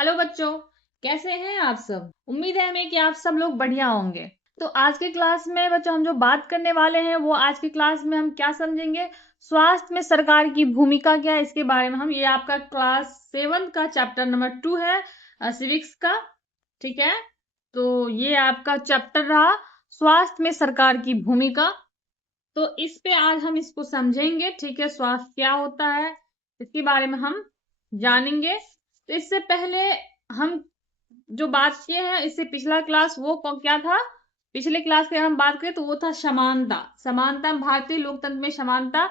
Hello बच्चों, कैसे हैं आप सब। उम्मीद है हमें कि आप सब लोग बढ़िया होंगे। तो आज के क्लास में बच्चों हम जो बात करने वाले हैं वो आज की क्लास में हम क्या समझेंगे, स्वास्थ्य में सरकार की भूमिका क्या है इसके बारे में। हम ये आपका क्लास 7 का चैप्टर नंबर 2 है सिविक्स का। ठीक है, तो ये आपका चैप्टर रहा स्वास्थ्य में सरकार की भूमिका। तो इस पे आज हम इसको समझेंगे। ठीक है, स्वास्थ्य क्या होता है इसके बारे में हम जानेंगे। तो इससे पहले हम जो बात किए हैं, इससे पिछला क्लास वो क्या था, पिछले क्लास के हम बात करें तो वो था समानता। समानता, भारतीय लोकतंत्र में समानता,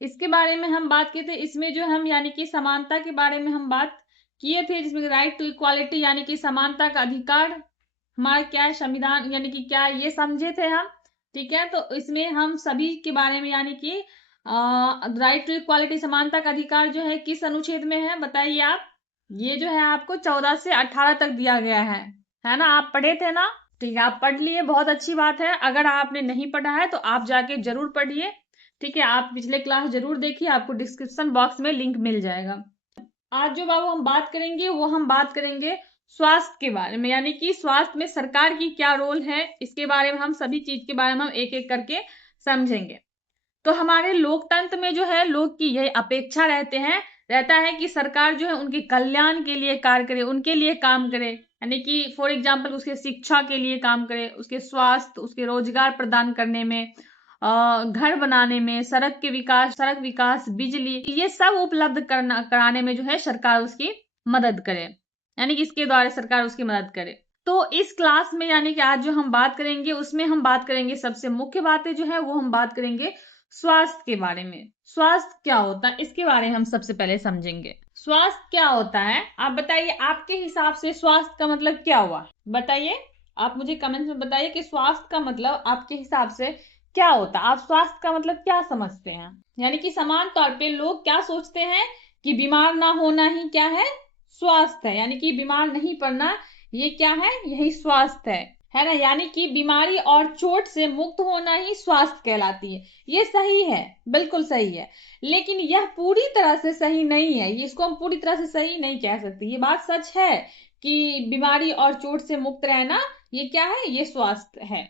इसके बारे में हम बात किए थे। इसमें जो हम यानी कि समानता के बारे में हम बात किए थे, जिसमें राइट टू इक्वालिटी यानी कि समानता का अधिकार हमारा क्या है, संविधान यानी कि क्या है, ये समझे थे हम। ठीक है, तो इसमें हम सभी के बारे में यानी कि राइट टू इक्वालिटी समानता का अधिकार जो है किस अनुच्छेद में है बताइए आप। ये जो है आपको 14 से 18 तक दिया गया है ना। आप पढ़े थे ना। ठीक है, आप पढ़ लिए, बहुत अच्छी बात है। अगर आपने नहीं पढ़ा है तो आप जाके जरूर पढ़िए। ठीक है, आप पिछले क्लास जरूर देखिए, आपको डिस्क्रिप्शन बॉक्स में लिंक मिल जाएगा। आज जो बाबू हम बात करेंगे वो हम बात करेंगे स्वास्थ्य के बारे में, यानी कि स्वास्थ्य में सरकार की क्या रोल है इसके बारे में। हम सभी चीज के बारे में हम एक एक करके समझेंगे। तो हमारे लोकतंत्र में जो है लोग की यही अपेक्षा रहता है कि सरकार जो है उनके कल्याण के लिए कार्य करे, उनके लिए काम करे। यानी कि फॉर एग्जाम्पल उसके शिक्षा के लिए काम करे, उसके स्वास्थ्य, उसके रोजगार प्रदान करने में, घर बनाने में, सड़क विकास, बिजली, ये सब उपलब्ध कराने में जो है सरकार उसकी मदद करे, यानी कि इसके द्वारा सरकार उसकी मदद करे। तो इस क्लास में यानी कि आज जो हम बात करेंगे उसमें हम बात करेंगे, सबसे मुख्य बातें जो है वो हम बात करेंगे स्वास्थ्य के बारे में। स्वास्थ्य क्या होता है इसके बारे में हम सबसे पहले समझेंगे। स्वास्थ्य क्या होता है आप बताइए, आपके हिसाब से स्वास्थ्य का मतलब क्या हुआ, बताइए। आप मुझे कमेंट्स में बताइए कि स्वास्थ्य का मतलब आपके हिसाब से क्या होता है। आप स्वास्थ्य का मतलब क्या समझते हैं। यानी कि समान तौर पे लोग क्या सोचते हैं कि बीमार ना होना ही क्या है, स्वास्थ्य है। यानी कि बीमार नहीं पड़ना, ये क्या है, यही स्वास्थ्य है ना। यानी कि बीमारी और चोट से मुक्त होना ही स्वास्थ्य कहलाती है। ये सही है, बिल्कुल सही है। लेकिन यह पूरी तरह से सही नहीं है, इसको हम पूरी तरह से सही नहीं कह सकते। ये बात सच है कि बीमारी और चोट से मुक्त रहना ये क्या है, ये स्वास्थ्य है।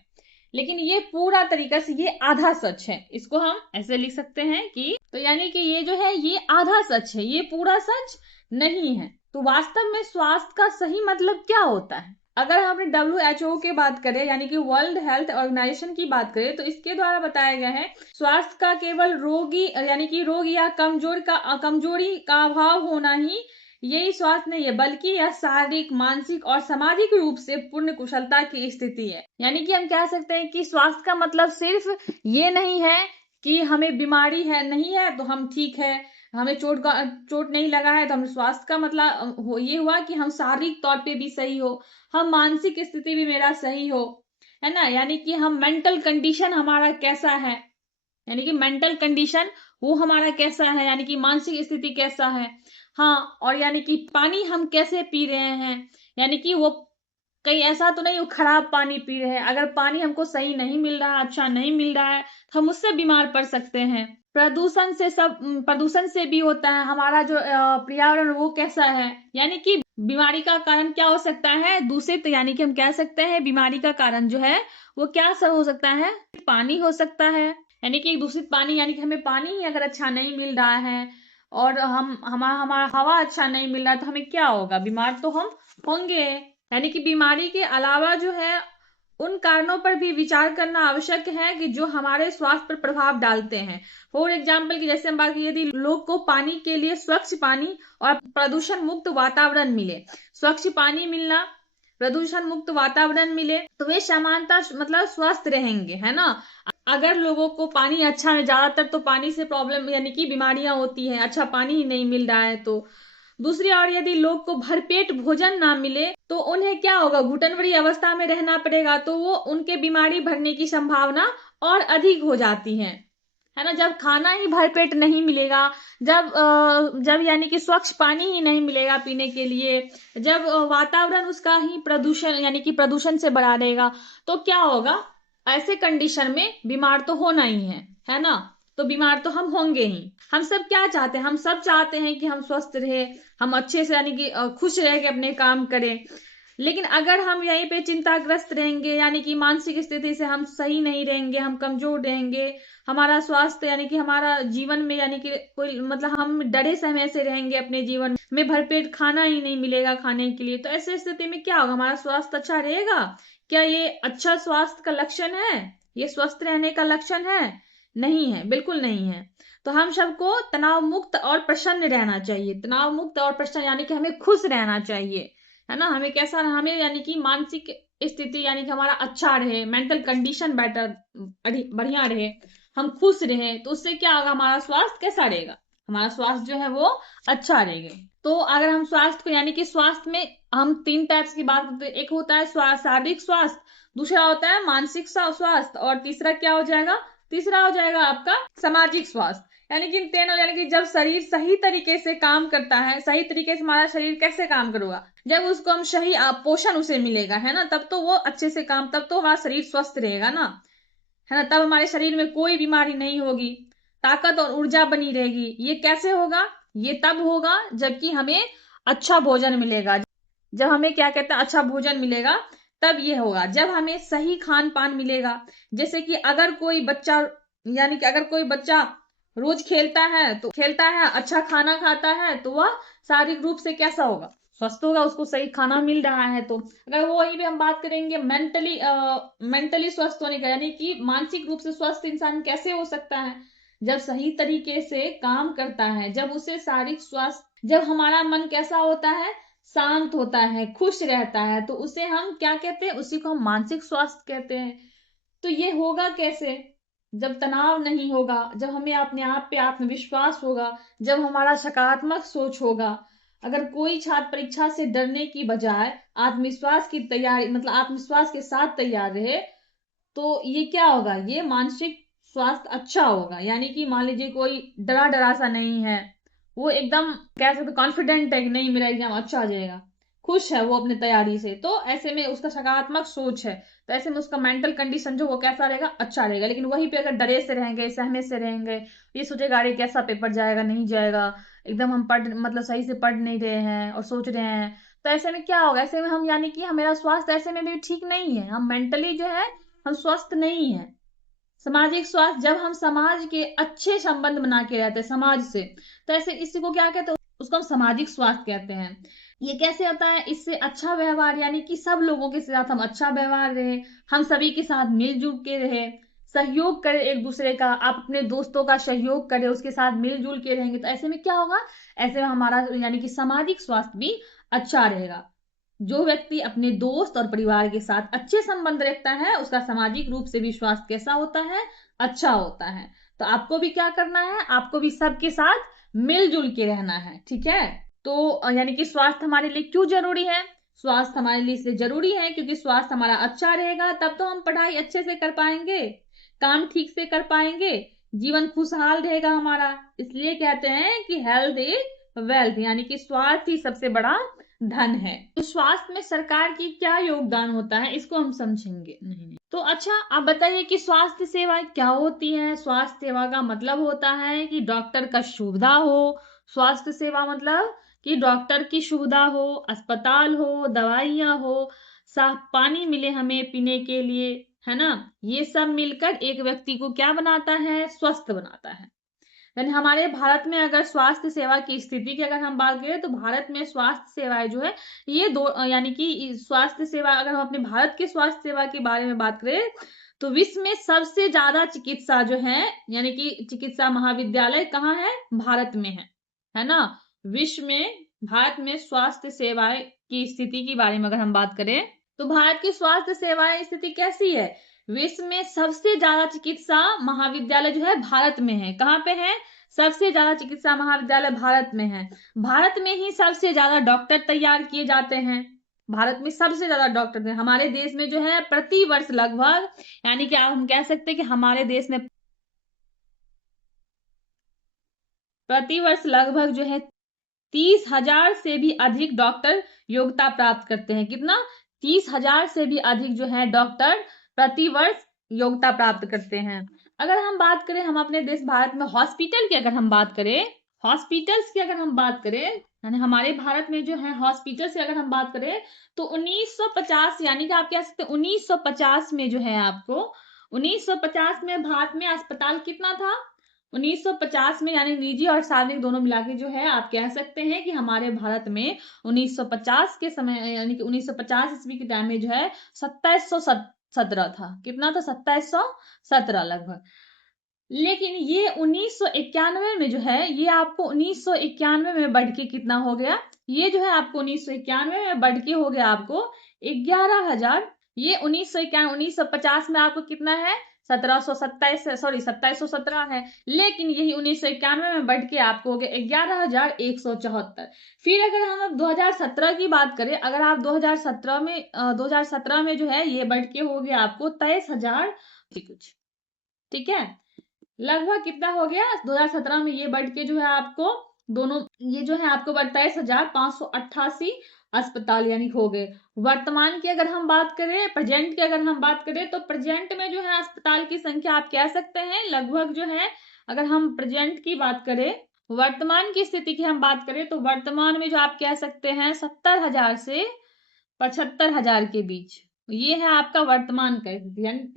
लेकिन ये पूरा तरीका से ये आधा सच है। इसको हम ऐसे लिख सकते हैं कि तो यानी कि ये जो है ये आधा सच है, ये पूरा सच नहीं है। तो वास्तव में स्वास्थ्य का सही मतलब क्या होता है। अगर हम अपने WHO की बात करें यानी कि वर्ल्ड हेल्थ ऑर्गेनाइजेशन की बात करें तो इसके द्वारा बताया गया है स्वास्थ्य का केवल रोगी यानी कि रोग या कमजोरी का अभाव होना ही यही स्वास्थ्य नहीं है, बल्कि यह शारीरिक, मानसिक और सामाजिक रूप से पूर्ण कुशलता की स्थिति है। यानी कि हम कह सकते हैं कि स्वास्थ्य का मतलब सिर्फ ये नहीं है कि हमें बीमारी है नहीं है तो हम ठीक है, हमें चोट नहीं लगा है तो हम स्वास्थ्य का मतलब ये हुआ कि हम शारीरिक तौर पे भी सही हो, हम मानसिक स्थिति भी मेरा सही हो, है ना। यानी कि हम मेंटल कंडीशन हमारा कैसा है, यानी कि मेंटल कंडीशन वो हमारा कैसा है, यानी कि मानसिक स्थिति कैसा है। हाँ, और यानी कि पानी हम कैसे पी रहे हैं, यानी कि वो कहीं ऐसा तो नहीं वो खराब पानी पी रहे हैं। अगर पानी हमको सही नहीं मिल रहा है, अच्छा नहीं मिल रहा है, तो हम उससे बीमार पड़ सकते हैं। प्रदूषण से भी होता है हमारा जो पर्यावरण वो कैसा है। यानी कि बीमारी का कारण क्या हो सकता है, दूषित, यानी कि हम कह सकते हैं बीमारी का कारण जो है वो क्या सब हो सकता है, पानी हो सकता है। यानी कि दूषित पानी, यानी कि हमें पानी ही अगर अच्छा नहीं मिल रहा है और हमारा हवा अच्छा नहीं मिल रहा है तो हमें क्या होगा, बीमार तो हम होंगे। यानी कि बीमारी के अलावा जो है उन कारणों पर भी विचार करना आवश्यक है कि जो हमारे स्वास्थ्य पर प्रभाव डालते हैं। फॉर एग्जाम्पल की जैसे हम बात करें, यदि लोग को पानी के लिए स्वच्छ पानी और प्रदूषण मुक्त वातावरण मिले, स्वच्छ पानी मिलना, प्रदूषण मुक्त वातावरण मिले तो वे समानता मतलब स्वस्थ रहेंगे, है ना। अगर लोगों को पानी अच्छा है, ज्यादातर तो पानी से प्रॉब्लम यानी कि बीमारियां होती हैं, अच्छा पानी ही नहीं मिल रहा है तो। दूसरी ओर यदि लोग को भरपेट भोजन ना मिले तो उन्हें क्या होगा, घुटन भरी अवस्था में रहना पड़ेगा, तो वो उनके बीमारी भरने की संभावना और अधिक हो जाती है ना। जब खाना ही भरपेट नहीं मिलेगा, जब यानी कि स्वच्छ पानी ही नहीं मिलेगा पीने के लिए, जब वातावरण उसका ही प्रदूषण यानी कि प्रदूषण से भरा रहेगा, तो क्या होगा, ऐसे कंडीशन में बीमार तो होना ही है ना। तो बीमार तो हम होंगे ही। हम सब क्या चाहते हैं, हम सब चाहते हैं कि हम स्वस्थ रहे, हम अच्छे से यानी कि खुश रह के अपने काम करें। लेकिन अगर हम यहीं पे चिंताग्रस्त रहेंगे, यानी कि मानसिक स्थिति से हम सही नहीं रहेंगे, हम कमजोर रहेंगे, हमारा स्वास्थ्य यानी कि हमारा जीवन में यानी कि कोई मतलब हम डरे सहमे से रहेंगे, अपने जीवन में भरपेट खाना ही नहीं मिलेगा खाने के लिए, तो ऐसे स्थिति में क्या होगा, हमारा स्वास्थ्य अच्छा रहेगा? क्या ये अच्छा स्वास्थ्य का लक्षण है? ये स्वस्थ रहने का लक्षण है? नहीं है, बिल्कुल नहीं है। तो हम सबको तनाव मुक्त और प्रसन्न रहना चाहिए। तनाव मुक्त और प्रसन्न यानी कि हमें खुश रहना चाहिए, है ना। हमें कैसा, हमें यानी कि मानसिक स्थिति यानी कि हमारा अच्छा रहे, मेंटल कंडीशन बेटर बढ़िया रहे, हम खुश रहे, तो उससे क्या होगा, हमारा स्वास्थ्य कैसा रहेगा, हमारा स्वास्थ्य जो है वो अच्छा रहेगा। तो अगर हम स्वास्थ्य को यानी कि स्वास्थ्य में हम 3 टाइप्स की बात करते हैं। एक होता है शारीरिक स्वास्थ्य, दूसरा होता है मानसिक स्वास्थ्य, और तीसरा क्या हो जाएगा, तीसरा हो जाएगा आपका सामाजिक स्वास्थ्य। यानी कि तीनों, यानी कि जब शरीर सही तरीके से काम करता है, सही तरीके से हमारा शरीर कैसे काम करेगा, जब उसको हम सही पोषण उसे मिलेगा, है ना, तब तो वो अच्छे से काम, तब तो हमारा शरीर स्वस्थ रहेगा ना, है ना। तब हमारे शरीर में कोई बीमारी नहीं होगी, ताकत और ऊर्जा बनी रहेगी। ये कैसे होगा, ये तब होगा जबकि हमें अच्छा भोजन मिलेगा। जब हमें क्या कहते हैं, अच्छा भोजन मिलेगा, तब ये होगा। जब हमें सही खान पान मिलेगा, जैसे कि अगर कोई बच्चा, यानी कि अगर कोई बच्चा रोज खेलता है, तो खेलता है, अच्छा खाना खाता है, तो वह शारीरिक रूप से कैसा होगा, स्वस्थ होगा, उसको सही खाना मिल रहा है। तो अगर वो वही भी हम बात करेंगे मेंटली स्वस्थ होने का, यानी कि मानसिक रूप से स्वस्थ इंसान कैसे हो सकता है, जब सही तरीके से काम करता है, जब उसे शारीरिक स्वास्थ्य, जब हमारा मन कैसा होता है, शांत होता है, खुश रहता है, तो उसे हम क्या कहते हैं, उसी को हम मानसिक स्वास्थ्य कहते हैं। तो ये होगा कैसे, जब तनाव नहीं होगा, जब हमें अपने आप पे आत्मविश्वास होगा, जब हमारा सकारात्मक सोच होगा। अगर कोई छात्र परीक्षा से डरने की बजाय आत्मविश्वास की तैयारी, मतलब आत्मविश्वास के साथ तैयार रहे, तो ये क्या होगा, ये मानसिक स्वास्थ्य अच्छा होगा। यानी कि मान लीजिए कोई डरा डरा सा नहीं है, वो एकदम कह सकते कॉन्फिडेंट है कि नहीं मेरा एग्जाम अच्छा आ जाएगा, खुश है वो अपने तैयारी से, तो ऐसे में उसका सकारात्मक सोच है, तो ऐसे में उसका मेंटल कंडीशन जो वो कैसा रहेगा, अच्छा रहेगा। लेकिन वहीं पे अगर डरे से रहेंगे, सहमे से रहेंगे, ये सोचेगा अरे कैसा पेपर जाएगा नहीं जाएगा, एकदम हम पढ़ मतलब सही से पढ़ नहीं रहे हैं और सोच रहे हैं, तो ऐसे में क्या होगा, ऐसे में हम यानी कि मेरा स्वास्थ्य ऐसे में भी ठीक नहीं है, हम मेंटली जो है हम स्वस्थ नहीं है। सामाजिक स्वास्थ्य, जब हम समाज के अच्छे संबंध बना के रहते हैं समाज से, तो ऐसे इसी को क्या कहते हैं, उसको हम सामाजिक स्वास्थ्य कहते हैं। ये कैसे होता है, इससे अच्छा व्यवहार, यानी कि सब लोगों के साथ हम अच्छा व्यवहार रहे, हम सभी के साथ मिलजुल के रहे, सहयोग करें एक दूसरे का, आप अपने दोस्तों का सहयोग करें, उसके साथ मिलजुल के रहेंगे, तो ऐसे में क्या होगा, ऐसे में हमारा यानी कि सामाजिक स्वास्थ्य भी अच्छा रहेगा। जो व्यक्ति अपने दोस्त और परिवार के साथ अच्छे संबंध रखता है, उसका सामाजिक रूप से भी स्वास्थ्य कैसा होता है, अच्छा होता है। तो आपको भी क्या करना है, आपको भी सबके साथ मिलजुल के रहना है, ठीक है। तो यानी कि स्वास्थ्य हमारे लिए क्यों जरूरी है, स्वास्थ्य हमारे लिए इसलिए जरूरी है क्योंकि स्वास्थ्य हमारा अच्छा रहेगा, तब तो हम पढ़ाई अच्छे से कर पाएंगे, काम ठीक से कर पाएंगे, जीवन खुशहाल रहेगा हमारा। इसलिए कहते हैं कि हेल्थ इज वेल्थ, यानी कि स्वास्थ्य ही सबसे बड़ा धन है। तो स्वास्थ्य में सरकार की क्या योगदान होता है, इसको हम समझेंगे। नहीं तो अच्छा, आप बताइए कि स्वास्थ्य सेवाएं क्या होती है। स्वास्थ्य सेवा का मतलब होता है कि डॉक्टर का सुविधा हो। स्वास्थ्य सेवा मतलब कि डॉक्टर की सुविधा हो, अस्पताल हो, दवाइयां हो, साफ पानी मिले हमें पीने के लिए, है ना। ये सब मिलकर एक व्यक्ति को क्या बनाता है, स्वस्थ बनाता है। यानी हमारे भारत में अगर स्वास्थ्य सेवा की स्थिति की अगर हम बात करें, तो भारत में स्वास्थ्य सेवाएं जो है ये दो, यानी कि स्वास्थ्य सेवा, अगर हम अपने भारत के स्वास्थ्य सेवा के बारे में बात करें, तो विश्व में सबसे ज्यादा चिकित्सा जो है, यानी कि चिकित्सा महाविद्यालय कहाँ है, भारत में है ना। विश्व में भारत में स्वास्थ्य सेवाएं की स्थिति के बारे में अगर हम बात करें, तो भारत की स्वास्थ्य सेवाएं स्थिति कैसी है, विश्व में सबसे ज्यादा चिकित्सा महाविद्यालय जो है भारत में है। कहाँ पे है, सबसे ज्यादा चिकित्सा महाविद्यालय भारत में है। भारत में ही सबसे ज्यादा डॉक्टर तैयार किए जाते हैं, भारत में सबसे ज्यादा डॉक्टर हैं। हमारे देश में जो है प्रति वर्ष लगभग, यानी कि हम कह सकते हैं कि हमारे देश में प्रति वर्ष लगभग जो है 30,000 से भी अधिक डॉक्टर योग्यता प्राप्त करते हैं। कितना, 30,000 से भी अधिक जो है डॉक्टर प्रति वर्ष योग्यता प्राप्त करते हैं। अगर हम बात करें हम अपने देश भारत में हॉस्पिटल की अगर हम बात करें, हॉस्पिटल्स की अगर हम बात करें, यानी हमारे भारत में जो है हॉस्पिटल्स की अगर हम बात करें तो 1950 यानी कि आप कह सकते हैं 1950 में जो है आपको 1950 में भारत में अस्पताल कितना था? 1950 में यानी निजी और सार्वजनिक दोनों मिला के जो है आप कह सकते हैं कि हमारे भारत में 1950 के समय यानी कि 1950 ईस्वी के टाइम में जो है 2717 था। कितना था? 2717 लगभग। लेकिन ये 1991 में जो है ये आपको 1991 में बढ़ के कितना हो गया? ये जो है आपको 1991 में बढ़ के हो गया आपको 11,000। ये 1991 1950 में आपको कितना है? 2717 है, लेकिन यही 1991 में बढ़ के आपको हो गया 11,174। फिर अगर हम अब 2017 की बात करें, अगर आप 2017 में जो है ये बढ़ के हो गया आपको 23,000 कुछ। ठीक है, लगभग कितना हो गया 2017 में ये बढ़ के जो है आपको दोनों ये जो है आपको 27,588 अस्पताल यानी हो गए। वर्तमान की अगर हम बात करें, प्रेजेंट की अगर हम बात करें तो प्रेजेंट में जो है अस्पताल की संख्या आप कह सकते हैं लगभग जो है, अगर हम प्रेजेंट की बात करें, वर्तमान की स्थिति की हम बात करें तो वर्तमान में जो आप कह सकते हैं 70,000 से 75,000 के बीच ये है आपका वर्तमान का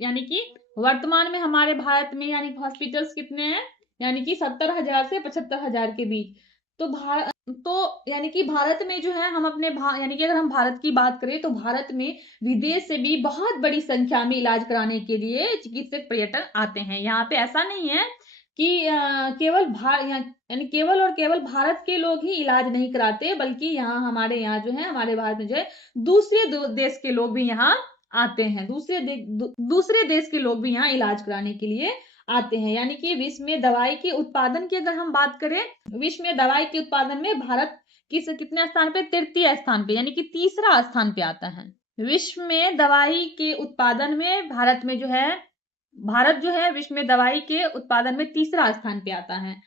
यानी कि वर्तमान में हमारे भारत में यानी हॉस्पिटल्स कितने हैं? यानी कि 70,000 से 75,000 के बीच। तो यानी कि भारत में जो है हम अपने यानी कि अगर हम भारत की बात करें तो भारत में विदेश से भी बहुत बड़ी संख्या में इलाज कराने के लिए चिकित्सक पर्यटन आते हैं। यहाँ पे ऐसा नहीं है कि केवल यानी केवल और केवल भारत के लोग ही इलाज नहीं कराते, बल्कि यहाँ हमारे यहाँ जो है हमारे भारत में जो है दूसरे देश के लोग भी यहाँ आते हैं। दूसरे देश के लोग भी यहाँ इलाज कराने के लिए आते हैं। यानी कि विश्व में दवाई के उत्पादन की अगर हम बात करें, विश्व में दवाई के उत्पादन में भारत कितने स्थान पे? तृतीय स्थान पे, यानी कि तीसरा स्थान पे आता है। विश्व में दवाई के उत्पादन में भारत में जो है भारत जो है विश्व में दवाई के उत्पादन में तीसरा स्थान पे आता है।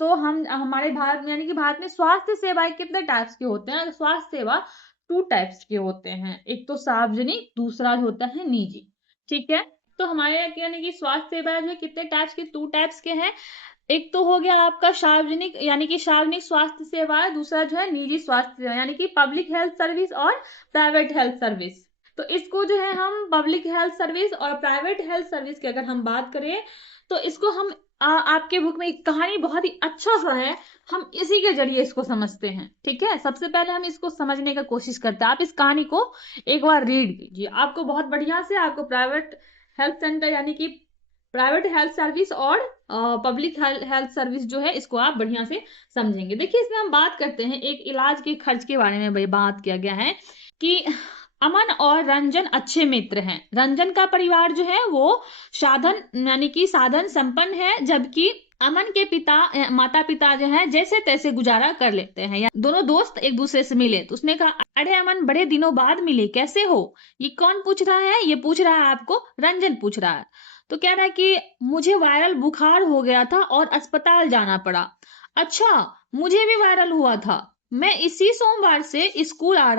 तो हम हमारे भारत में यानी कि भारत में स्वास्थ्य सेवाएं कितने टाइप्स के होते हैं? स्वास्थ्य सेवा 2 टाइप्स के होते हैं, एक तो सार्वजनिक, दूसरा होता है निजी। ठीक है, तो हमारे यानी कि स्वास्थ्य सेवाएं जो कितने टाइप्स के? 2 टाइप्स के हैं। एक तो हो गया आपका सार्वजनिक यानी कि सार्वजनिक स्वास्थ्य सेवा, दूसरा जो है निजी स्वास्थ्य सेवा यानी कि पब्लिक हेल्थ सर्विस और प्राइवेट हेल्थ सर्विस। तो इसको जो है हम पब्लिक हेल्थ सर्विस और प्राइवेट हेल्थ सर्विस की अगर हम बात करें तो इसको हम आपके बुक में एक कहानी बहुत ही अच्छा सा है, हम इसी के जरिए इसको समझते हैं। ठीक है, सबसे पहले हम इसको समझने का कोशिश करते हैं। आप इस कहानी को एक बार रीड कीजिए, आपको बहुत बढ़िया से आपको प्राइवेट हेल्थ सेंटर यानी कि प्राइवेट हेल्थ सर्विस और पब्लिक हेल्थ सर्विस जो है इसको आप बढ़िया से समझेंगे। देखिए, इसमें हम बात करते हैं एक इलाज के खर्च के बारे में बात किया गया है कि अमन और रंजन अच्छे मित्र हैं। रंजन का परिवार जो है वो साधन संपन्न है, जबकि अमन के माता पिता जो है जैसे तैसे गुजारा कर लेते हैं। दोनों दोस्त एक दूसरे से मिले तो उसने कहा, अरे अमन, बड़े दिनों बाद मिले, कैसे हो? ये कौन पूछ रहा है? ये पूछ रहा है आपको रंजन पूछ रहा है। तो कह रहा है कि मुझे वायरल बुखार हो गया था और अस्पताल जाना पड़ा। अच्छा, मुझे भी वायरल हुआ था। मैं इसी सोमवार से स्कूल आ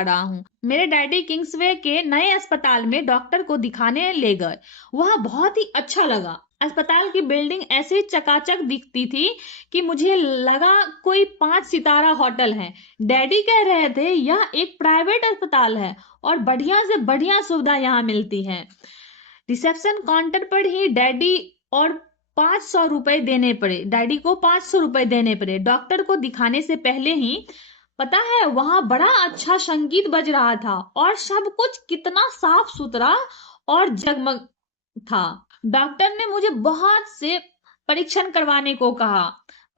रहा हूँ। मेरे डैडी किंग्सवे के नए अस्पताल में डॉक्टर को दिखाने ले गए। वहां बहुत ही अच्छा लगा। अस्पताल की बिल्डिंग ऐसे चकाचक दिखती थी कि मुझे लगा कोई 5 सितारा होटल है। डैडी कह रहे थे यह एक प्राइवेट अस्पताल है और बढ़िया से बढ़िया सुविधा यहाँ मिलती है। रिसेप्शन काउंटर पर ही डैडी को 500 रुपए देने पड़े। डॉक्टर को दिखाने से पहले ही पता है वहां बड़ा अच्छा संगीत बज रहा था और सब कुछ कितना साफ सुथरा और जगमग था। डॉक्टर ने मुझे बहुत से परीक्षण करवाने को कहा,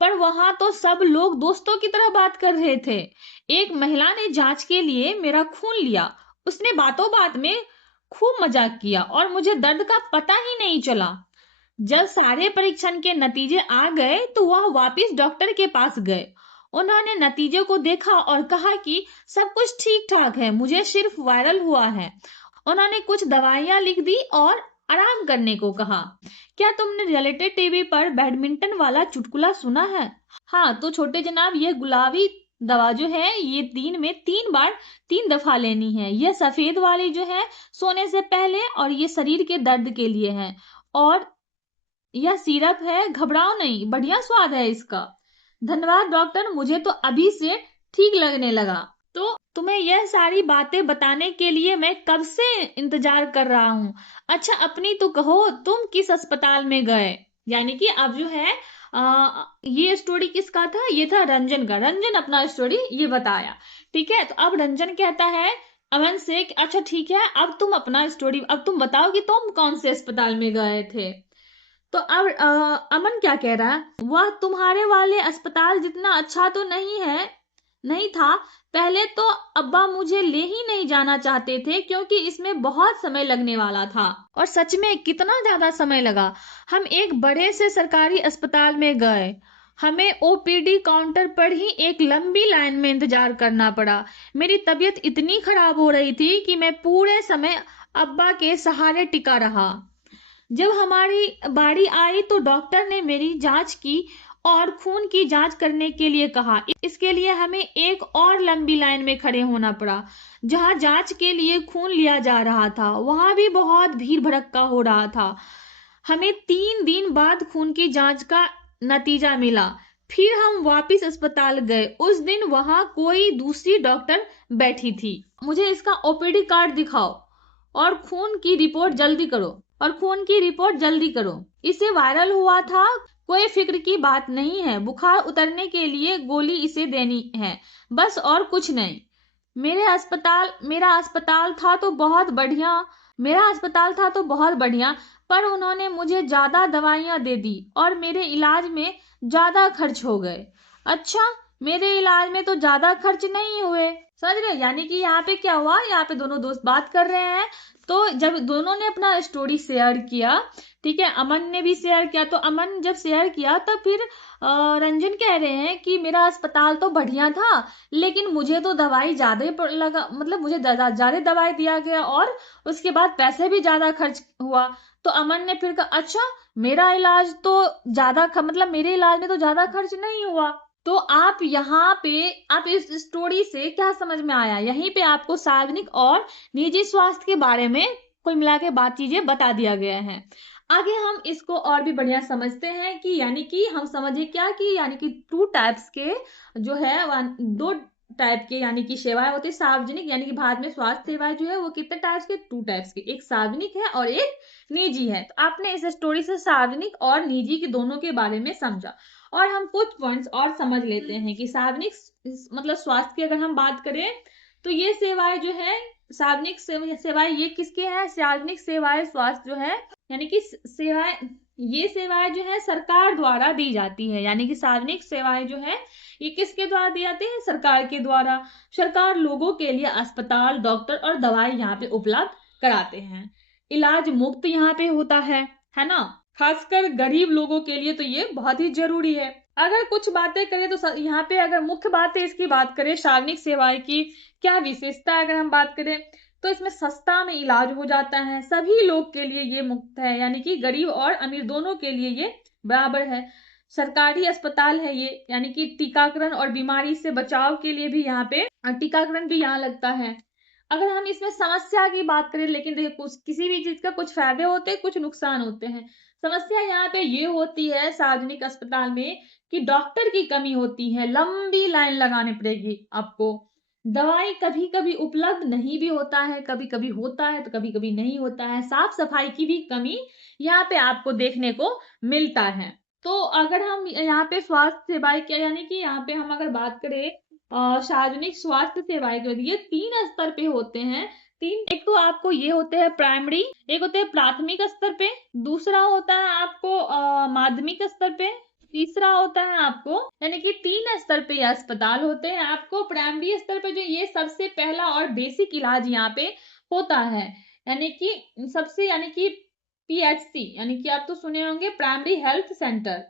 पर वहां तो सब लोग दोस्तों की तरह बात कर रहे थे। एक महिला ने जांच के लिए मेरा खून लिया। उसने बातों बात में खूब मजाक किया और मुझे दर्द का पता ही नहीं चला। जब सारे परीक्षण के नतीजे आ गए तो वह वापस डॉक्टर के पास गए। उन्होंने नतीजे को देखा और कहा कि सब कुछ ठीक ठाक है, मुझे सिर्फ वायरल हुआ है। उन्होंने कुछ दवाइयां लिख दी और आराम करने को कहा। क्या तुमने रियलिटी टीवी पर बैडमिंटन वाला चुटकुला सुना है? हाँ तो छोटे जनाब, यह गुलाबी दवा जो है ये दिन में 3 बार 3 दफा लेनी है। यह सफेद वाली जो है सोने से पहले, और ये शरीर के दर्द के लिए है। और यह सिरप है, घबराओ नहीं, बढ़िया स्वाद है इसका। धन्यवाद डॉक्टर, मुझे तो अभी से ठीक लगने लगा। तो तुम्हें यह सारी बातें बताने के लिए मैं कब से इंतजार कर रहा हूँ। अच्छा अपनी तो कहो, तुम किस अस्पताल में गए? यानी कि अब जो है ये स्टोरी किसका था? ये था रंजन का। रंजन अपना स्टोरी ये बताया। ठीक है, तो अब रंजन कहता है अमन से कि अच्छा ठीक है, अब तुम अपना स्टोरी, अब तुम बताओ कि तुम कौन से अस्पताल में गए थे। तो अब अमन क्या कह रहा है, वह तुम्हारे वाले अस्पताल जितना अच्छा तो नहीं था। पहले तो अब्बा मुझे ले ही नहीं जाना चाहते थे क्योंकि इसमें बहुत समय लगने वाला था। और सच में कितना ज्यादा समय लगा। हम एक बड़े से सरकारी अस्पताल में गए, हमें ओपीडी काउंटर पर ही एक लंबी लाइन में इंतजार करना पड़ा। मेरी तबीयत इतनी खराब हो रही थी कि मैं पूरे समय अब्बा के सहारे टिका रहा। जब हमारी बारी आई तो डॉक्टर ने मेरी जांच की और खून की जांच करने के लिए कहा। इसके लिए हमें एक और लंबी लाइन में खड़े होना पड़ा। जहां जांच के लिए खून लिया जा रहा था वहां भी बहुत भीड़ भड़क्का हो रहा था। हमें 3 दिन बाद खून की जांच का नतीजा मिला। फिर हम वापस अस्पताल गए। उस दिन वहां कोई दूसरी डॉक्टर बैठी थी। मुझे इसका ओपीडी कार्ड दिखाओ और खून की रिपोर्ट जल्दी करो। इसे वायरल हुआ था। कोई फिक्र की बात नहीं है, बुखार उतरने के लिए गोली इसे देनी है, बस और कुछ नहीं। मेरा अस्पताल था तो बहुत बढ़िया, पर उन्होंने मुझे ज्यादा दवाइयां दे दी और मेरे इलाज में ज्यादा खर्च हो गए। अच्छा, मेरे इलाज में तो ज्यादा खर्च नहीं हुए। समझ रहे? यानी कि यहाँ पे क्या हुआ, यहाँ पे दोनों दोस्त बात कर रहे हैं। तो जब दोनों ने अपना स्टोरी शेयर किया, ठीक है, अमन ने भी शेयर किया, तो अमन जब शेयर किया तब फिर रंजन कह रहे हैं कि मेरा अस्पताल तो बढ़िया था, लेकिन मुझे तो दवाई ज्यादा लगा, मतलब मुझे ज्यादा दवाई दिया गया और उसके बाद पैसे भी ज्यादा खर्च हुआ। तो अमन ने फिर कहा अच्छा, मेरा इलाज तो मतलब मेरे इलाज में तो ज्यादा खर्च नहीं हुआ। तो आप यहाँ पे, आप इस स्टोरी से क्या समझ में आया? यहीं पे आपको सार्वजनिक और निजी स्वास्थ्य के बारे में कुल मिला के बात चीजें बता दिया गया है। आगे हम इसको और भी बढ़िया समझते हैं कि यानी कि हम समझे क्या कि यानी कि 2 टाइप्स के जो है 2 टाइप के यानी कि सेवाएं होती है। सार्वजनिक यानी कि भारत में स्वास्थ्य सेवाएं जो है वो कितने टाइप्स के? 2 टाइप्स की, एक सार्वजनिक है और एक निजी है। तो आपने इस स्टोरी से सार्वजनिक और निजी के दोनों के बारे में समझा। और हम कुछ पॉइंट्स और समझ लेते हैं कि सार्वजनिक मतलब स्वास्थ्य की अगर हम बात करें तो ये सेवाएं जो है, सार्वजनिक सेवाएं ये किसके हैं? सार्वजनिक सेवाएं स्वास्थ्य जो है यानी कि ये सेवाएं जो है सरकार द्वारा दी जाती है। यानी कि सार्वजनिक सेवाएं जो है ये किसके द्वारा दी जाती है? सरकार के द्वारा। सरकार लोगों के लिए अस्पताल, डॉक्टर और दवाई यहाँ पे उपलब्ध कराते हैं। इलाज मुफ्त यहाँ पे होता है ना? खासकर गरीब लोगों के लिए तो ये बहुत ही जरूरी है। अगर कुछ बातें करें तो यहाँ पे अगर मुख्य बातें इसकी बात करें, सार्वजनिक सेवाएं की क्या विशेषता अगर हम बात करें तो इसमें सस्ता में इलाज हो जाता है, सभी लोग के लिए ये मुफ्त है, यानी कि गरीब और अमीर दोनों के लिए ये बराबर है। सरकारी अस्पताल है ये, यानी कि टीकाकरण और बीमारी से बचाव के लिए भी यहाँ पे टीकाकरण भी यहाँ लगता है। अगर हम इसमें समस्या की बात करें, लेकिन देखिए कुछ किसी भी चीज का कुछ फायदे होते हैं, कुछ नुकसान होते हैं। समस्या यहाँ पे ये होती है सार्वजनिक अस्पताल में कि डॉक्टर की कमी होती है, लंबी लाइन लगानी पड़ेगी आपको। दवाई कभी कभी उपलब्ध नहीं भी होता है, कभी कभी होता है तो कभी कभी नहीं होता है। साफ सफाई की भी कमी यहाँ पे आपको देखने को मिलता है। तो अगर हम यहाँ पे स्वास्थ्य सेवाएं क्या, यानी कि यहाँ पे हम अगर बात करें सार्वजनिक स्वास्थ्य सेवाएं के लिए 3 स्तर पे होते हैं। एक तो आपको ये होते हैं प्राइमरी, एक होते हैं प्राथमिक स्तर पे, दूसरा होता है आपको माध्यमिक स्तर पे, तीसरा होता है आपको, यानी कि 3 स्तर पे ये अस्पताल होते हैं। आपको प्राइमरी स्तर पे जो ये सबसे पहला और बेसिक इलाज यहाँ पे होता है, यानी कि सबसे, यानी कि पीएचसी, यानी कि आप तो सुने होंगे प्राइमरी हेल्थ सेंटर।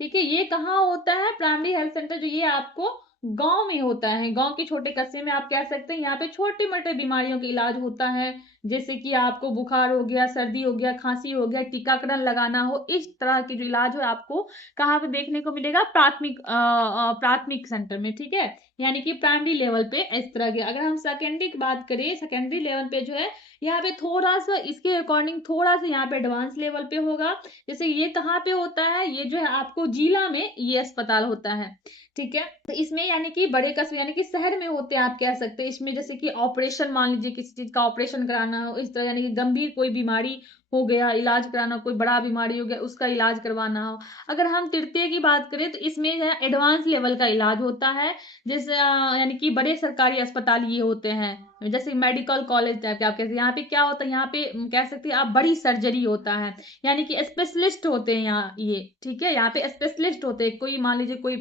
ठीक है, ये कहाँ होता है? प्राइमरी हेल्थ सेंटर जो ये आपको गांव में होता है, गांव के छोटे कस्बे में आप कह सकते हैं। यहाँ पे छोटे मोटे बीमारियों का इलाज होता है, जैसे कि आपको बुखार हो गया, सर्दी हो गया, खांसी हो गया, टीकाकरण लगाना हो, इस तरह के जो इलाज हो आपको कहाँ पे देखने को मिलेगा? प्राथमिक सेंटर में, ठीक है, यानी कि प्राइमरी लेवल पे इस तरह के। अगर हम सेकेंडरी की बात करें, सेकेंडरी लेवल पे जो है यहाँ पे थोड़ा सा इसके अकॉर्डिंग थोड़ा सा यहाँ पे एडवांस लेवल पे होगा। जैसे ये कहाँ पे होता है? ये जो है आपको जिला में ये अस्पताल होता है, ठीक है। तो इसमें यानी कि बड़े कस्बे यानी कि शहर में होते हैं, आप कह सकते हैं। इसमें जैसे कि ऑपरेशन, मान लीजिए किसी चीज का ऑपरेशन कराना हो, इस तरह यानी कि गंभीर कोई बीमारी हो गया, इलाज कराना, कोई बड़ा बीमारी हो गया उसका इलाज करवाना हो। अगर हम तृतीय की बात करें तो इसमें जो है एडवांस लेवल का इलाज होता है, जैसे यानी कि बड़े सरकारी अस्पताल ये होते हैं, जैसे मेडिकल कॉलेज टाइप के। आप कहते हैं यहाँ पे क्या होता है? यहाँ पे कह सकते हैं आप बड़ी सर्जरी होता है, यानी कि स्पेशलिस्ट होते हैं यहाँ ये, ठीक है। यहाँ पे स्पेशलिस्ट होते हैं, कोई मान लीजिए कोई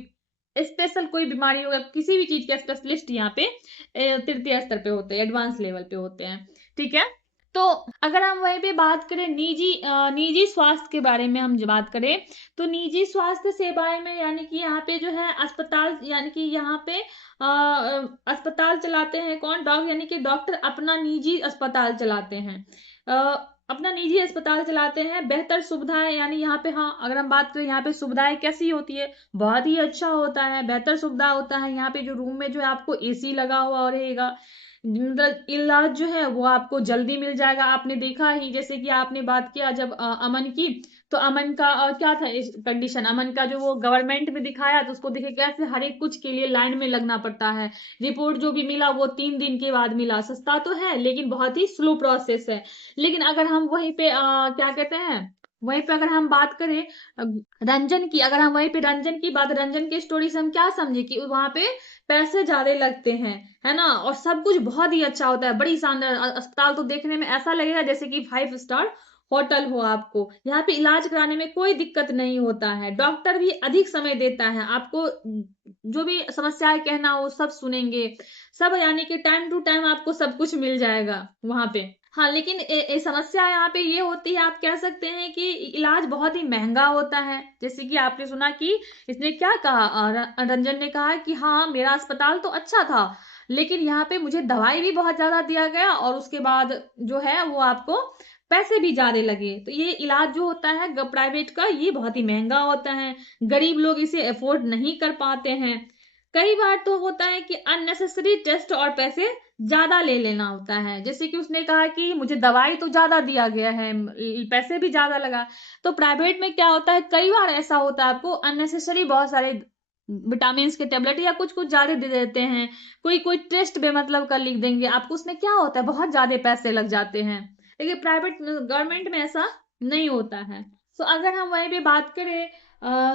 स्पेशल कोई बीमारी होगा, किसी भी चीज के स्पेशलिस्ट यहाँ पे तृतीय स्तर पे होते हैं, एडवांस लेवल पे होते हैं, ठीक है। तो अगर हम वहीं पे बात करें निजी स्वास्थ्य के बारे में हम बात करें, तो निजी स्वास्थ्य सेवाएं में यानी कि यहाँ पे जो है अस्पताल, यानी कि यहाँ पे अस्पताल चलाते हैं कौन? यानी कि डॉक्टर अपना निजी अस्पताल चलाते हैं, अपना निजी अस्पताल चलाते हैं। बेहतर सुविधाएं, यानी यहाँ पे, हाँ अगर हम बात करें यहाँ पे सुविधाएं कैसी होती है? बहुत ही अच्छा होता है, बेहतर सुविधा होता है। यहाँ पे जो रूम में जो है आपको एसी लगा हुआ रहेगा, मतलब इलाज जो है वो आपको जल्दी मिल जाएगा। आपने देखा ही, जैसे कि आपने बात किया जब अमन की, तो अमन का क्या था इस कंडीशन? अमन का जो वो गवर्नमेंट में दिखाया तो उसको देखे कैसे हर एक कुछ के लिए लाइन में लगना पड़ता है। रिपोर्ट जो भी मिला वो 3 दिन के बाद मिला। सस्ता तो है लेकिन बहुत ही स्लो प्रोसेस है। लेकिन अगर हम वहीं पे क्या कहते हैं, वहीं पे अगर हम बात करें अ, रंजन की, अगर हम वहीं पे रंजन की स्टोरी से हम क्या समझे कि वहां पे पैसे ज्यादा लगते हैं, है ना, और सब कुछ बहुत ही अच्छा होता है, बड़ी शानदार अस्पताल। तो देखने में ऐसा लगेगा जैसे कि 5 स्टार होटल हो। आपको यहाँ पे इलाज कराने में कोई दिक्कत नहीं होता है, डॉक्टर भी अधिक समय देता है आपको, जो भी समस्याएं कहना हो सब सुनेंगे, सब यानी कि टाइम टू टाइम आपको सब कुछ मिल जाएगा वहां पे। हाँ लेकिन समस्या यहाँ पे ये होती है, आप कह सकते हैं कि इलाज बहुत ही महंगा होता है। जैसे कि आपने सुना कि इसने क्या कहा, रंजन ने कहा कि हाँ मेरा अस्पताल तो अच्छा था लेकिन यहाँ पे मुझे दवाई भी बहुत ज्यादा दिया गया और उसके बाद जो है वो आपको पैसे भी ज्यादा लगे। तो ये इलाज जो होता है प्राइवेट का, ये बहुत ही महंगा होता है, गरीब लोग इसे अफोर्ड नहीं कर पाते हैं। कई बार तो होता है कि अननेसेसरी टेस्ट और पैसे ज्यादा ले लेना होता है। जैसे कि उसने कहा कि मुझे दवाई तो ज्यादा दिया गया है, पैसे भी ज्यादा लगा। तो प्राइवेट में क्या होता है, कई बार ऐसा होता है आपको अननेसेसरी बहुत सारे विटामिन के टेबलेट या कुछ कुछ ज्यादा दे देते हैं, कोई कोई टेस्ट बेमतलब का लिख देंगे आपको, उसमें क्या होता है बहुत ज्यादा पैसे लग जाते हैं। लेकिन प्राइवेट गवर्नमेंट में ऐसा नहीं होता है। तो अगर हम वहीं पे बात करें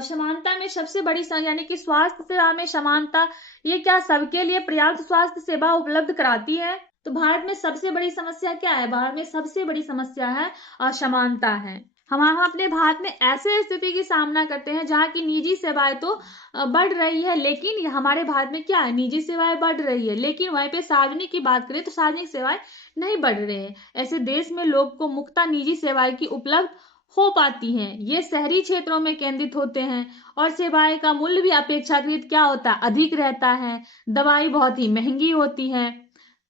समानता में सबसे बड़ी यानी कि स्वास्थ्य सेवा में समानता, ये क्या सबके लिए पर्याप्त स्वास्थ्य सेवा उपलब्ध कराती है? तो भारत में सबसे बड़ी समस्या क्या है? भारत में सबसे बड़ी समस्या है असमानता है। हम अपने भारत में ऐसे स्थिति की सामना करते हैं जहाँ की निजी सेवाएं तो बढ़ रही है, लेकिन हमारे भारत में क्या है, निजी सेवाएं बढ़ रही है लेकिन वहीं पे सार्वजनिक की बात करें तो सार्वजनिक सेवाएं नहीं बढ़ रही है। ऐसे देश में लोग को मुफ्त निजी सेवाएं की उपलब्ध हो पाती हैं, ये शहरी क्षेत्रों में केंद्रित होते हैं और सेवाएं का मूल्य भी अपेक्षाकृत क्या होता है, अधिक रहता है। दवाई बहुत ही महंगी होती है,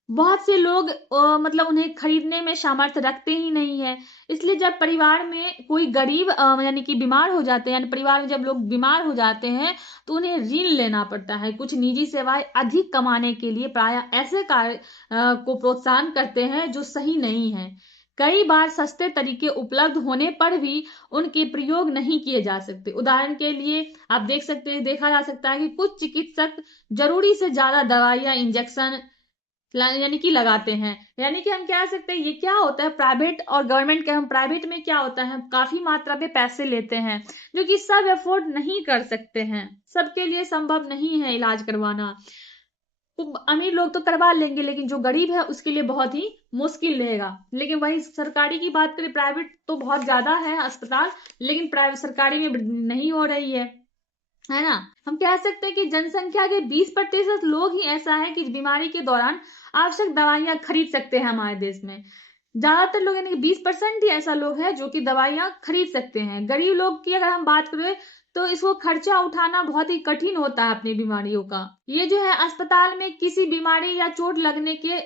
बहुत से लोग मतलब उन्हें खरीदने में सामर्थ्य रखते ही नहीं है। इसलिए जब परिवार में कोई गरीब यानी कि बीमार हो जाते हैं, यानी परिवार में जब लोग बीमार हो जाते हैं तो उन्हें ऋण लेना पड़ता है। कुछ निजी सेवाएं अधिक कमाने के लिए प्रायः ऐसे कार्य को प्रोत्साहन करते हैं जो सही नहीं है। कई बार सस्ते तरीके उपलब्ध होने पर भी उनके प्रयोग नहीं किए जा सकते। उदाहरण के लिए आप देख सकते हैं, देखा जा सकता है कि कुछ चिकित्सक जरूरी से ज्यादा दवाइयां, इंजेक्शन यानी कि लगाते हैं। यानी कि हम कह सकते हैं ये क्या होता है, प्राइवेट और गवर्नमेंट के, हम प्राइवेट में क्या होता है काफी मात्रा में पैसे लेते हैं जो कि सब अफोर्ड नहीं कर सकते हैं, सबके लिए संभव नहीं है इलाज करवाना। तो अमीर लोग तो करवा लेंगे लेकिन जो गरीब है उसके लिए बहुत ही मुश्किल रहेगा। लेकिन वही सरकारी की बात करें, प्राइवेट तो बहुत ज्यादा है अस्पताल लेकिन प्राइवेट सरकारी में नहीं हो रही है ना। हम कह सकते हैं कि जनसंख्या के 20% लोग ही ऐसा है कि बीमारी के दौरान आवश्यक दवाइयां खरीद सकते हैं हमारे देश में। ज्यादातर लोग यानी कि 20% ही ऐसा लोग है जो कि दवाइयां खरीद सकते हैं। गरीब लोग की अगर हम बात करें तो इसको खर्चा उठाना बहुत ही कठिन होता है अपनी बीमारियों का। ये जो है अस्पताल में किसी बीमारी या चोट लगने के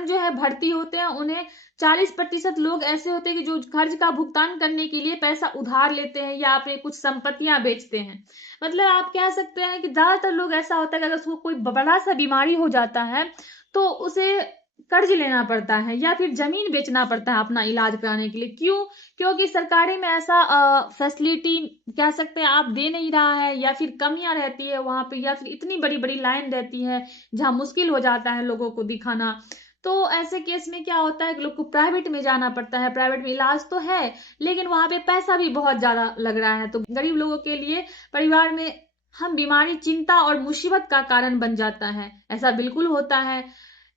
जो है भर्ती होते हैं, उन्हें 40% लोग ऐसे होते हैं कि जो खर्च का भुगतान करने के लिए पैसा उधार लेते हैं या अपने कुछ संपत्तियां बेचते हैं। मतलब आप कह सकते हैं कि ज्यादातर लोग ऐसा होता है कि अगर उसको कोई बड़ा सा बीमारी हो जाता है तो उसे कर्ज लेना पड़ता है या फिर जमीन बेचना पड़ता है अपना इलाज कराने के लिए। क्यों? क्योंकि सरकारी में ऐसा फैसिलिटी कह सकते हैं आप दे नहीं रहा है, या फिर कमियां रहती है वहां पे, या फिर इतनी बड़ी बड़ी लाइन रहती है जहां मुश्किल हो जाता है लोगों को दिखाना। तो ऐसे केस में क्या होता है कि लोग को प्राइवेट में जाना पड़ता है। प्राइवेट में इलाज तो है लेकिन वहां पे पैसा भी बहुत ज्यादा लग रहा है। तो गरीब लोगों के लिए परिवार में हम बीमारी चिंता और मुसीबत का कारण बन जाता है, ऐसा बिल्कुल होता है।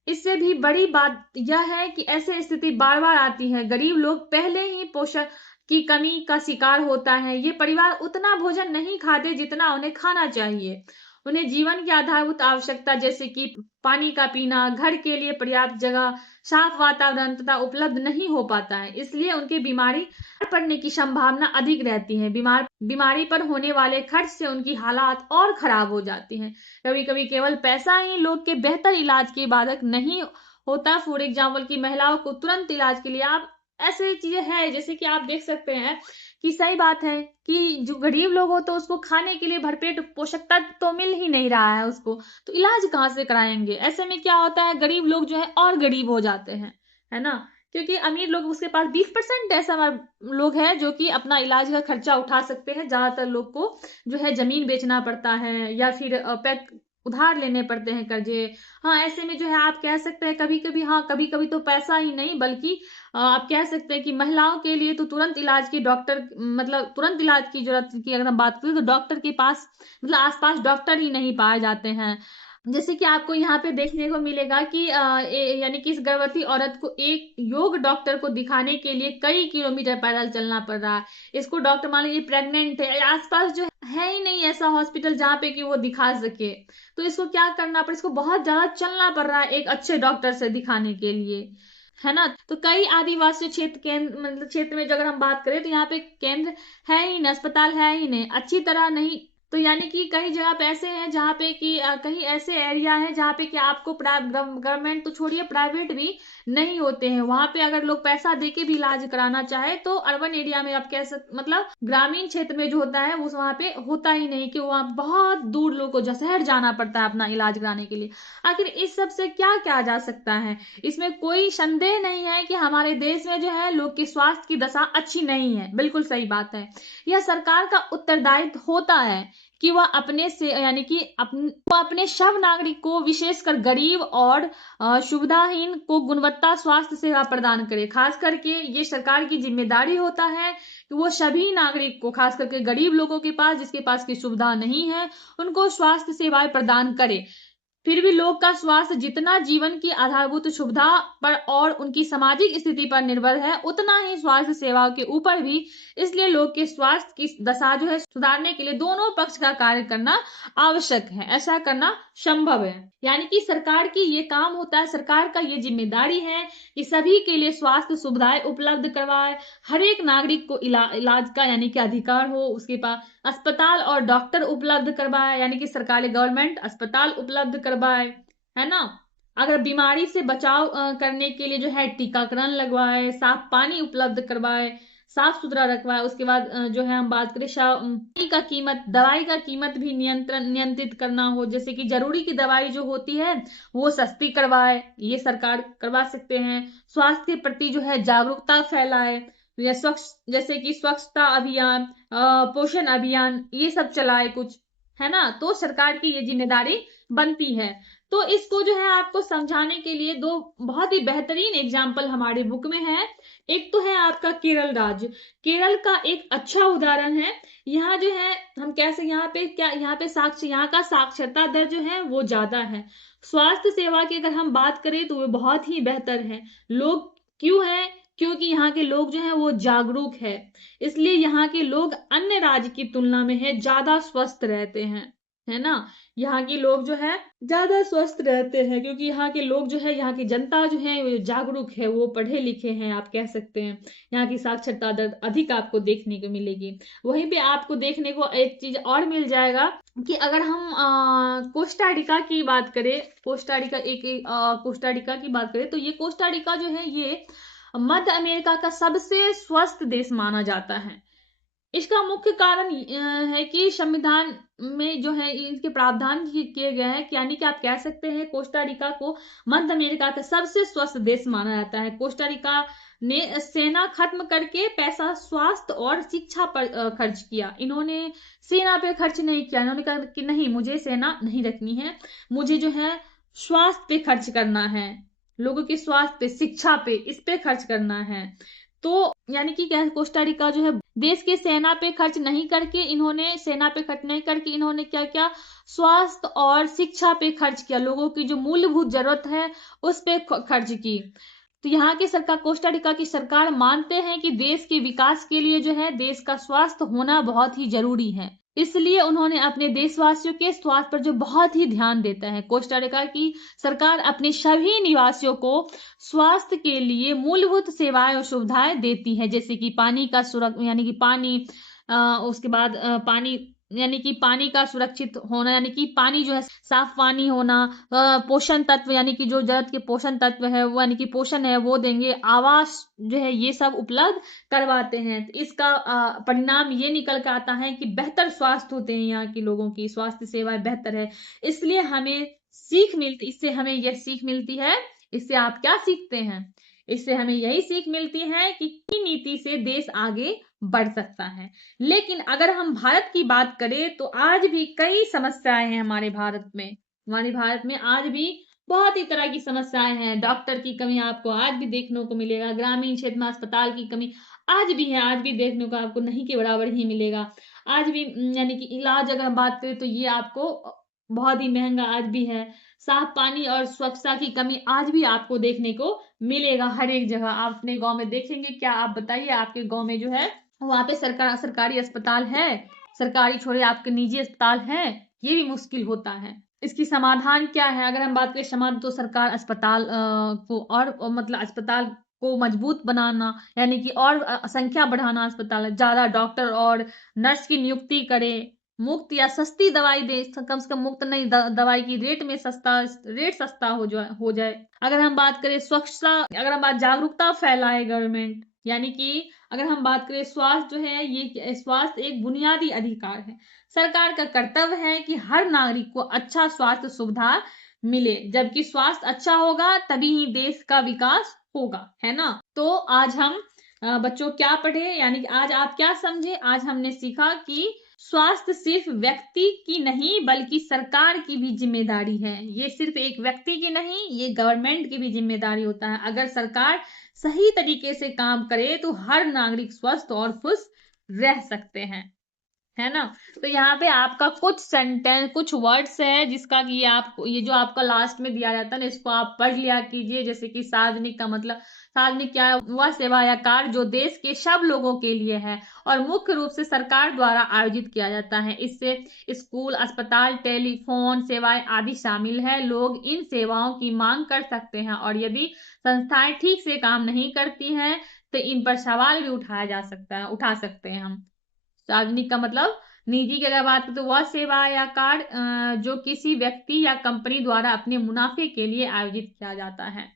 इससे भी बड़ी बात यह है कि ऐसे स्थिति बार बार आती है। गरीब लोग पहले ही पोषक की कमी का शिकार होता है। ये परिवार उतना भोजन नहीं खाते जितना उन्हें खाना चाहिए। उन्हें जीवन की आधारभूत आवश्यकता जैसे कि पानी का पीना, घर के लिए पर्याप्त जगह, साफ वातावरण तथा उपलब्ध नहीं हो पाता है। इसलिए उनकी बीमारी पड़ने की संभावना अधिक रहती है। बीमारी पर होने वाले खर्च से उनकी हालात और खराब हो जाती हैं। कभी कभी केवल पैसा ही लोग के बेहतर इलाज के बाधक नहीं होता। फॉर एग्जाम्पल की महिलाओं को तुरंत इलाज के लिए आप ऐसे चीजें हैं जैसे कि आप देख सकते हैं कि सही बात है कि जो गरीब लोग हो तो उसको खाने के लिए भरपेट पोषक तत्व तो मिल ही नहीं रहा है उसको, तो इलाज कहाँ से कराएंगे। ऐसे में क्या होता है, गरीब लोग जो है और गरीब हो जाते हैं, है ना। क्योंकि अमीर लोग उसके पास 20% ऐसा लोग हैं जो कि अपना इलाज का खर्चा उठा सकते हैं। ज्यादातर लोग को जो है जमीन बेचना पड़ता है या फिर उधार लेने पड़ते हैं कर्जे। हाँ, ऐसे में जो है आप कह सकते हैं कभी कभी, हाँ कभी कभी तो पैसा ही नहीं बल्कि आप कह सकते हैं कि महिलाओं के लिए तो तुरंत इलाज की डॉक्टर, मतलब तुरंत इलाज की जरूरत की अगर हम बात करें तो डॉक्टर के पास, मतलब आसपास डॉक्टर ही नहीं पाए जाते हैं। जैसे कि आपको यहाँ पे देखने को मिलेगा कि यानी कि इस गर्भवती औरत को एक योग डॉक्टर को दिखाने के लिए कई किलोमीटर पैदल चलना पड़ रहा है। इसको डॉक्टर मान लीजिए प्रेग्नेंट है, आसपास जो है ही नहीं ऐसा हॉस्पिटल जहाँ पे कि वो दिखा सके, तो इसको क्या करना पड़, इसको बहुत ज्यादा चलना पड़ रहा है एक अच्छे डॉक्टर से दिखाने के लिए, है ना। तो कई आदिवासी क्षेत्र केंद्र, मतलब क्षेत्र में जो अगर हम बात करें तो यहाँ पे केंद्र है ही नहीं, अस्पताल है ही नहीं, अच्छी तरह नहीं। तो यानी कि कई जगह पे ऐसे हैं जहाँ पे कि कहीं ऐसे एरिया है जहाँ पे कि आपको गवर्नमेंट तो छोड़िए प्राइवेट भी नहीं होते हैं। वहां पे अगर लोग पैसा देके भी इलाज कराना चाहे तो अर्बन एरिया में आप कह सकते, मतलब ग्रामीण क्षेत्र में जो होता है वो वहां पे होता ही नहीं, कि वहां बहुत दूर लोग को शहर जाना पड़ता है अपना इलाज कराने के लिए। आखिर इस सब से क्या किया जा सकता है? इसमें कोई संदेह नहीं है कि हमारे देश में जो है लोग की स्वास्थ्य की दशा अच्छी नहीं है, बिल्कुल सही बात है। यह सरकार का उत्तरदायित्व होता है कि वह अपने से यानी कि वह अपने सब नागरिक को, विशेषकर गरीब और सुविधाहीन को गुणवत्ता स्वास्थ्य सेवा प्रदान करे। खास करके ये सरकार की जिम्मेदारी होता है कि वो सभी नागरिक को, खास करके गरीब लोगों के पास जिसके पास की सुविधा नहीं है, उनको स्वास्थ्य सेवाएं प्रदान करे। फिर भी लोग का स्वास्थ्य जितना जीवन की आधारभूत सुविधा पर और उनकी सामाजिक स्थिति पर निर्भर है, उतना ही स्वास्थ्य सेवाओं के ऊपर भी। इसलिए लोग के स्वास्थ्य की दशा जो है सुधारने के लिए दोनों पक्ष का कार्य करना आवश्यक है, ऐसा करना संभव है। यानी कि सरकार की ये काम होता है, सरकार का ये जिम्मेदारी है कि सभी के लिए स्वास्थ्य सुविधाएं उपलब्ध करवाए, हर एक नागरिक को इलाज का यानी कि अधिकार हो, उसके पास अस्पताल और डॉक्टर उपलब्ध करवाए, यानी कि सरकारी गवर्नमेंट अस्पताल उपलब्ध करवाए, है ना। अगर बीमारी से बचाव करने के लिए जो है टीकाकरण लगवाए, साफ पानी उपलब्ध करवाए, साफ सुथरा रखवाए। उसके बाद जो है हम बात करें दवाई का कीमत भी नियंत्रित करना हो, जैसे कि जरूरी की दवाई जो होती है वो सस्ती करवाए, ये सरकार करवा सकते हैं। स्वास्थ्य के प्रति जो है जागरूकता फैलाए, जैसे कि स्वच्छता अभियान, पोषण अभियान, ये सब चलाए कुछ, है ना। तो सरकार की ये जिम्मेदारी बनती है। तो इसको जो है आपको समझाने के लिए दो बहुत ही बेहतरीन एग्जाम्पल हमारे बुक में है। एक तो है आपका केरल राज्य, केरल का एक अच्छा उदाहरण है। यहाँ जो है हम कैसे, यहाँ पे क्या, यहाँ पे यहाँ का साक्षरता दर जो है वो ज्यादा है। स्वास्थ्य सेवा की अगर हम बात करें तो वो बहुत ही बेहतर है। लोग क्यों है? क्योंकि यहाँ के लोग जो है वो जागरूक है, इसलिए यहाँ के लोग अन्य राज्य की तुलना में है ज्यादा स्वस्थ रहते हैं, है ना। यहाँ के लोग जो है ज्यादा स्वस्थ रहते हैं, क्योंकि यहाँ के लोग जो है, यहाँ की जनता जो है वो जागरूक है, वो पढ़े लिखे हैं, आप कह सकते हैं। यहाँ की साक्षरता दर अधिक आपको देखने को मिलेगी। वहीं पे आपको देखने को एक चीज और मिल जाएगा कि अगर हम कोस्टारिका की बात करें, कोस्टारिका की बात करें, तो ये कोस्टारिका जो है ये मध्य अमेरिका का सबसे स्वस्थ देश माना जाता है। इसका मुख्य कारण है कि संविधान में जो है इनके प्रावधान किए गए हैं, यानी कि आप कह सकते हैं कोस्टा रिका को मध्य अमेरिका का सबसे स्वस्थ देश माना जाता है। कोस्टा रिका ने सेना खत्म करके पैसा स्वास्थ्य और शिक्षा पर खर्च किया। इन्होंने सेना पे खर्च नहीं किया, इन्होंने कहा कि नहीं, मुझे सेना नहीं रखनी है, मुझे जो है स्वास्थ्य पे खर्च करना है, लोगों के स्वास्थ्य पे, शिक्षा पे, इस पे खर्च करना है। तो यानी कि क्या, कोस्टा रिका जो है देश के सेना पे खर्च नहीं करके, इन्होंने क्या किया, स्वास्थ्य और शिक्षा पे खर्च किया, लोगों की जो मूलभूत जरूरत है उस पे खर्च की। तो यहाँ की सरकार, कोस्टा रिका की सरकार मानते हैं कि देश के विकास के लिए जो है देश का स्वास्थ्य होना बहुत ही जरूरी है, इसलिए उन्होंने अपने देशवासियों के स्वास्थ्य पर जो बहुत ही ध्यान देता है। कोस्टा रिका की सरकार अपने सभी निवासियों को स्वास्थ्य के लिए मूलभूत सेवाएं और सुविधाएं देती है, जैसे कि पानी का यानी कि पानी, उसके बाद पानी, यानी कि पानी का सुरक्षित होना, यानी कि पानी जो है साफ पानी होना, पोषण तत्व, यानी कि जो जरूरत के पोषण तत्व है वो, यानी कि पोषण है वो देंगे, आवास जो है ये सब उपलब्ध करवाते हैं। तो इसका परिणाम ये निकल कर आता है कि बेहतर स्वास्थ्य होते हैं, यहाँ के लोगों की स्वास्थ्य सेवाएं बेहतर है। इसलिए हमें इससे हमें यह सीख मिलती है। इससे आप क्या सीखते हैं? इससे हमें यही सीख मिलती है कि नीति से देश आगे बढ़ सकता है। लेकिन अगर हम भारत की बात करें तो आज भी कई समस्याएं हैं हमारे भारत में। आज भी बहुत ही तरह की समस्याएं हैं। डॉक्टर की कमी आपको आज भी देखने को मिलेगा, ग्रामीण क्षेत्र में अस्पताल की कमी आज भी है, आज भी देखने को आपको नहीं के बराबर ही मिलेगा। आज भी यानी कि इलाज अगर हम बात करें तो ये आपको बहुत ही महंगा आज भी है। साफ पानी और स्वच्छता की कमी आज भी आपको देखने को मिलेगा हर एक जगह। आप अपने गांव में देखेंगे क्या? आप बताइए, आपके गांव में जो है वहां पे सरकारी अस्पताल है, सरकारी छोड़े आपके निजी अस्पताल है, ये भी मुश्किल होता है। इसकी समाधान क्या है? अगर हम बात करें समाधान, तो सरकार अस्पताल को और मतलब अस्पताल को मजबूत बनाना, यानी कि और संख्या बढ़ाना, अस्पताल ज्यादा डॉक्टर और नर्स की नियुक्ति करे, मुफ्त या सस्ती दवाई दे, कम से कम मुफ्त नहीं, दवाई की रेट सस्ता हो जाए। अगर हम बात करें स्वच्छता, अगर हम बात जागरूकता फैलाए गवर्नमेंट, यानी कि अगर हम बात करें स्वास्थ्य जो है, ये स्वास्थ्य एक बुनियादी अधिकार है। सरकार का कर्तव्य है कि हर नागरिक को अच्छा स्वास्थ्य सुविधा मिले, जबकि स्वास्थ्य अच्छा होगा तभी ही देश का विकास होगा, है ना। तो आज हम बच्चों क्या पढ़े, यानी कि आज आप क्या समझे? आज हमने सीखा कि स्वास्थ्य सिर्फ व्यक्ति की नहीं बल्कि सरकार की भी जिम्मेदारी है। ये सिर्फ एक व्यक्ति की नहीं, ये गवर्नमेंट की भी जिम्मेदारी होता है। अगर सरकार सही तरीके से काम करे तो हर नागरिक स्वस्थ और खुश रह सकते हैं, है ना। तो यहाँ पे आपका कुछ सेंटेंस, कुछ वर्ड्स है जिसका कि ये जो आपका लास्ट में दिया जाता है ना, इसको आप पढ़ लिया कीजिए। जैसे कि सार्वजनिक का मतलब, सार्वजनिक क्या है? वह सेवा या कार्य जो देश के सब लोगों के लिए है और मुख्य रूप से सरकार द्वारा आयोजित किया जाता है। इससे स्कूल, अस्पताल, टेलीफोन सेवाएं आदि शामिल है। लोग इन सेवाओं की मांग कर सकते हैं और यदि संस्थाएं ठीक से काम नहीं करती हैं तो इन पर सवाल भी उठा सकते हैं हम। सार्वजनिक का मतलब निजी की अगर बात करें तो वह सेवा या कार्य जो किसी व्यक्ति या कंपनी द्वारा अपने मुनाफे के लिए आयोजित किया जाता है।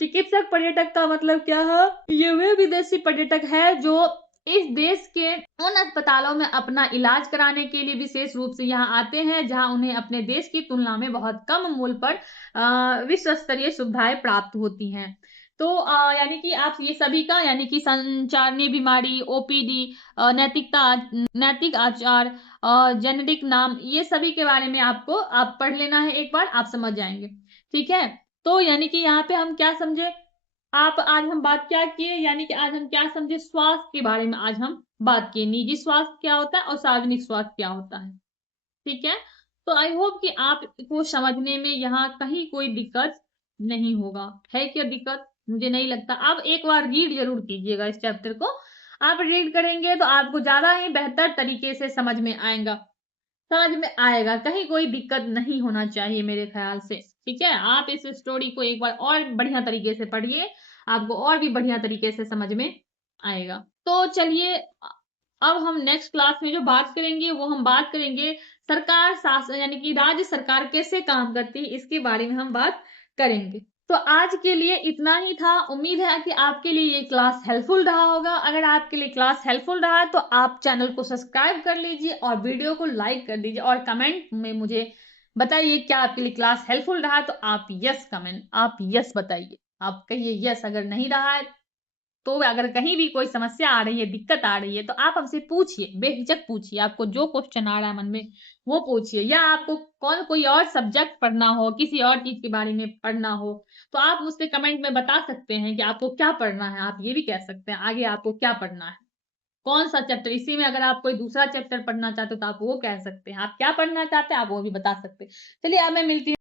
चिकित्सक पर्यटक का मतलब क्या है? ये वे विदेशी पर्यटक है जो इस देश के उन अस्पतालों में अपना इलाज कराने के लिए विशेष रूप से यहाँ आते हैं जहाँ उन्हें अपने देश की तुलना में बहुत कम मूल्य पर विश्व स्तरीय सुविधाएं प्राप्त होती हैं। तो यानी कि आप ये सभी का, यानी कि संचारनीय बीमारी, ओपीडी, नैतिक आचार, जेनेरिक नाम, ये सभी के बारे में आप पढ़ लेना है, एक बार आप समझ जाएंगे। ठीक है। तो यानी कि यहाँ पे हम क्या समझे? आज हम बात क्या किए, यानी कि आज हम क्या समझे? स्वास्थ्य के बारे में आज हम बात किए, निजी स्वास्थ्य क्या होता है और सार्वजनिक स्वास्थ्य क्या होता है। ठीक है। तो आई होप कि आपको समझने में यहाँ कहीं कोई दिक्कत नहीं होगा। है क्या दिक्कत? मुझे नहीं लगता। आप एक बार रीड जरूर कीजिएगा इस चैप्टर को। आप रीड करेंगे तो आपको ज्यादा ही बेहतर तरीके से समझ में आएगा। समझ में आएगा, कहीं कोई दिक्कत नहीं होना चाहिए मेरे ख्याल से। ठीक है, आप इस स्टोरी को एक बार और बढ़िया तरीके से पढ़िए, आपको और भी बढ़िया तरीके से समझ में आएगा। तो चलिए, अब हम नेक्स्ट क्लास में जो बात करेंगे वो हम बात करेंगे सरकार शासन यानी कि राज्य सरकार कैसे काम करती है, इसके बारे में हम बात करेंगे। तो आज के लिए इतना ही था। उम्मीद है कि आपके लिए ये क्लास हेल्पफुल रहा होगा। अगर आपके लिए क्लास हेल्पफुल रहा है तो आप चैनल को सब्सक्राइब कर लीजिए और वीडियो को लाइक कर दीजिए और कमेंट में मुझे बताइए क्या आपके लिए क्लास हेल्पफुल रहा। तो आप यस बताइए, आप कहिए यस। अगर नहीं रहा है तो अगर कहीं भी कोई समस्या आ रही है, दिक्कत आ रही है, तो आप हमसे पूछिए, बेहिचक पूछिए। आपको जो क्वेश्चन आ रहा है मन में वो पूछिए, या आपको कोई और सब्जेक्ट पढ़ना हो, किसी और चीज के बारे में पढ़ना हो, तो आप मुझसे कमेंट में बता सकते हैं कि आपको क्या पढ़ना है। आप ये भी कह सकते हैं आगे आपको क्या पढ़ना है, कौन सा चैप्टर। इसी में अगर आप कोई दूसरा चैप्टर पढ़ना चाहते हो तो आप वो कह सकते हैं। आप क्या पढ़ना चाहते हैं आप वो भी बता सकते हैं। चलिए, अब मैं मिलती हूँ।